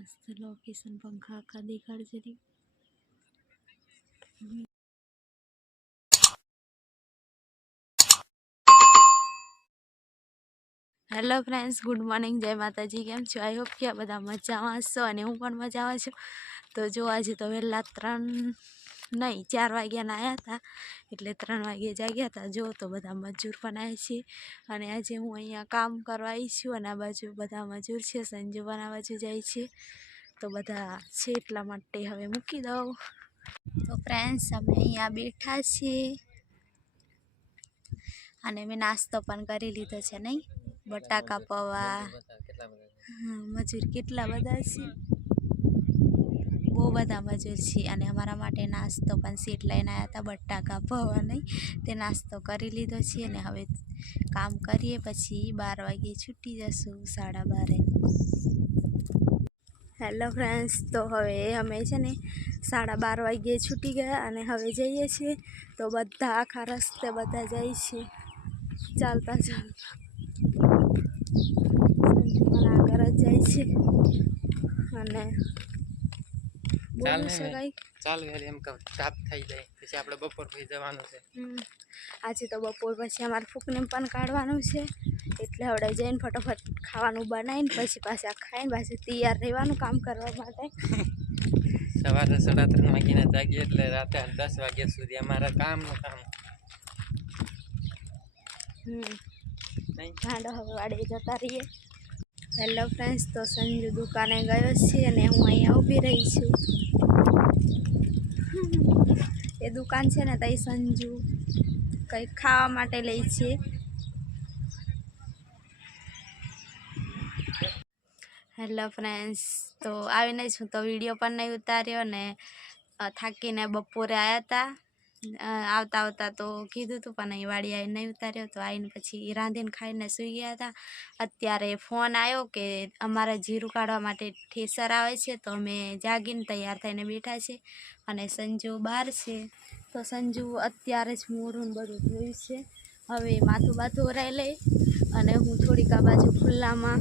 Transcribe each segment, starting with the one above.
मस्त लोकेशन पंखा का दिखाड़ जरी। हेलो फ्रेंड्स, गुड मॉर्निंग, जय माताजी। केम छो? आई होप कि आ बधा मजामां हशो अने हूँ पण मजामां छुं। तो जो आज तो वहेला 4 वाग्याना आया था, एटले 3 वागे जाग्या था। जो तो बधा मजूर पण आया छे अने आज हूँ अहींया काम करवा आई छुं अने आ बाजु बधा मजूर छे। संजू पण आ बाजु जाय छे, तो बधा छे એટલા માટે હવે મૂકી દઉં। तो फ्रेंड्स, અમે અહીંયા બેઠા છીએ અને મેં નાસ્તો પણ કરી લીધો છે। નહીં, બટાકા પૌવા। મજૂર કેટલા બધા છે, બહુ બધા મજૂર છે। અને અમારા માટે નાસ્તો પણ સીટ લઈને આવ્યા હતા, બટાકા પૌવા। નહીં, તે નાસ્તો કરી લીધો છે અને હવે કામ કરીએ, પછી 12 વાગે છૂટી જશું, 12:30। हेलो फ्रेंड्स, तो हवे अमे छे ने 12:30 वागे छूटी गया अने हवे जईए छे। तो बधा आखा रस्ते बधा जाय छे चालता चालता। संजू पण आगर ज जाय छे अने बोल शकाय चाल गए एम कब रात થઈ જાય પછી આપણે બપોર પછી જવાનું છે। આજે તો બપોર પછી અમાર ફૂકને પણ કાઢવાનું છે, એટલે હવે જઈને ફટાફટ ખાવાનું બનાવીને પછી પાછા ખાઈને પાછું તૈયાર રહેવાનું કામ કરવા માટે। સવારે 3:30 વાગ્યાના જાગીએ એટલે રાતે 10 વાગ્યા સુધી અમારા કામનું કામ। ઠાંડો હવે વાડે જતા રહીએ। હેલો ફ્રેન્ડ્સ, તો સંજુ દુકાને ગયો છે અને હું અહીંયા ઊભી રહી છું। એ દુકાન છે ને તઈ સંજુ કંઈક ખાવા માટે લઈ છે। હેલો ફ્રેન્ડ્સ, તો આવીને જ હું તો વિડીયો પણ નહીં ઉતાર્યો ને થાકીને બપોરે આવ્યા હતા। આવતા આવતા તો કીધું હતું પણ અહીં વાડી આવીને નહીં ઉતાર્યો, તો આવીને પછી રાંધીને ખાઈને સૂઈ ગયા હતા। અત્યારે ફોન આવ્યો કે અમારે જીરું કાઢવા માટે ઠેસર આવે છે, તો અમે જાગીને તૈયાર થઈને બેઠા છે અને સંજુ બહાર છે। તો સંજુ અત્યારે જ મોઢું બધું ધોયું છે, હવે માથું બાથું ઓરાઈ લઈ અને હું થોડીક આ બાજુ ખુલ્લામાં।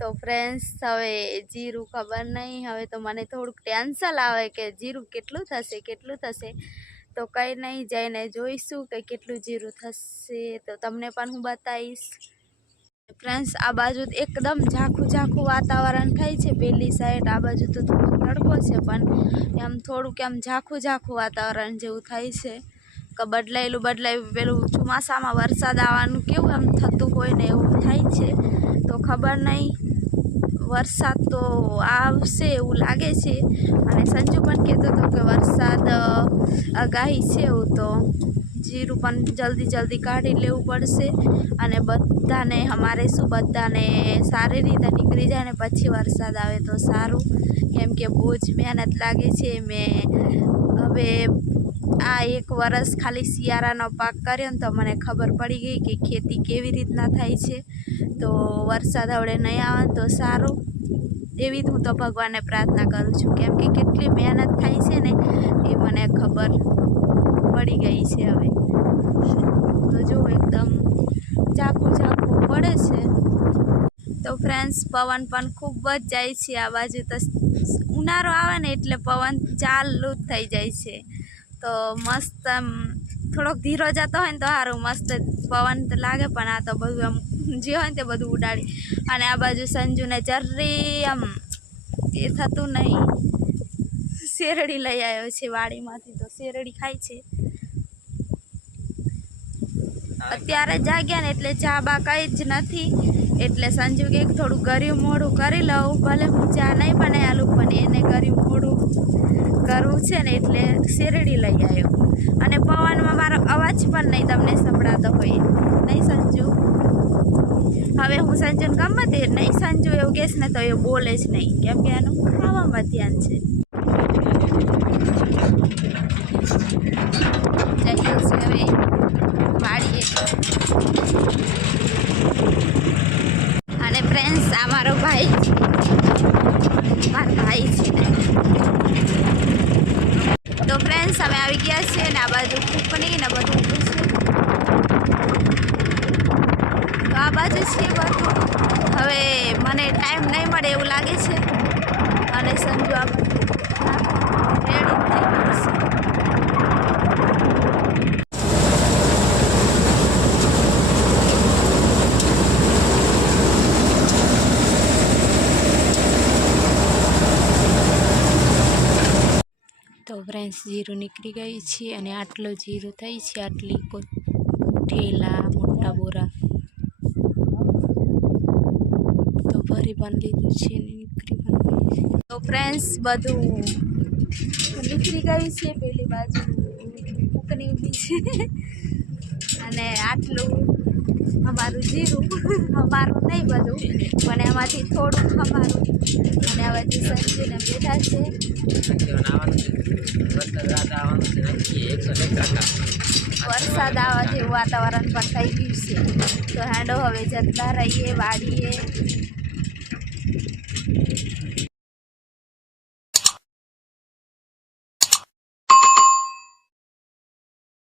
तो फ्रेंड्स, हवे जीरू खबर नहीं, हवे तो मने थोड़ुंक टेन्शन आवे के जीरू केटलुं थशे। तो कई नहीं, जईने जोईशुं के केटलुं जीरू थशे, तो तमने पण हूँ बताईश। फ्रेंड्स, आ बाजू एकदम झाखू झाखू वातावरण थाय छे। पेली साइड आ बाजू तो थोड़ो तड़को छे, पण एम थोड़ुंक एम झाखू झाखू वातावरण जेवुं थाय छे। बदलायेलुं पेलुं ચોમાસામાં वरसाद आववानुं केवुं एम थतुं होय ने एवुं थाय छे। तो खबर नहीं, वरसाद तो आवशे एवुं लागे छे अने संजू पण कहेतो तो कि वरसाद आगाही छे एवुं, तो जीरू पण जल्दी जल्दी काढी लेवुं पड़शे अने बधाने अमारे शुं बधाने सारी रीते निकળી जाय ने पछी वरसाद आवे तो सारूं, केम के बहु ज मेहनत लागे छे। मैं हवे आ 1 वर्ष खाली शियाळानो पाक कर्यो ने तो मने खबर पड़ी गई कि खेती केवी रीतना थाय छे। तो वरसाद हवडे नहीं आवे तो सारूं, एवी हूँ तो भगवान ने प्रार्थना करूँ छूँ, केम के केटली मेहनत थाय छे ने ए मने खबर पड़ी गई छे हवे। तो जो एकदम झाखू झाखू पड़े छे। तो फ्रेंड्स, पवन पण खूब ज जाय छे। आ बाजू तो उनाळो आवे ने एटले पवन चालू ज थई जाय छे। तो मस्त थोड़ोक धीरो जतो होय ने तो सारूं, मस्त पवन तो लागे, पण आ तो बधुं एम जे होय ते बधुं उडाड़ी। अने आ बाजू संजू ने जर्री एम ए थतुं नहीं, शेरड़ी लई आव्यो छे वाड़ीमांथी, तो शेरड़ी खाय छे। अत्यारे जाग्या ने एटले चा बा कई ज नथी, एटले संजू के थोड़ुं गरीब मोड़ुं करी लऊं, भले हूँ चा नहीं बनावेलुं पण एने गरीब मोड़ुं करवुं छे ने एटले शेरड़ी लई आव्यो। अने पवનમાં मारो अवाज पण नहीं तमने संभळातो होय, नहीं संजू? हवे हूँ संजूने गमे ते नहीं, संजू एवुं कहेश ने तो ए बोले ज नहीं, केम के एनुं खावामां ध्यान छे। जईए छे हवे वाड़ीए। अने फ्रेंड्स, आ मारो भाई छे। तो फ्रेंड्स, अमे आवी गया छे ने आ बाजू फूकनी ने बधुं छे। तो आ बाजू छे बधुं હવે મને ટાઈમ નહીં મળે એવું લાગે છે અને સંજુ આ બધું રેડી થઈ ગયું છે. તો ફ્રેન્ડ્સ જીરું નીકળી ગઈ છે અને આટલો જીરું થઈ છે, આટલી ઠેલા મોટા બોરા તો ભરી પણ લીધું છે ને નીકળી પણ ગયું છે. તો ફ્રેન્ડ્સ બધું નીકળી ગયું છે, પેલી બાજુ ઉકળી ઊભી છે અને આટલું અમારું જીરું અમારું નહીં બધું પણ એમાંથી થોડુંક અમારું અને આ બાજુ સંજીને બેઠા છે. વરસાદ આવવા જેવું વાતાવરણ પણ થઈ ગયું છે તો હેંડો હવે જતા રહીએ વાડીએ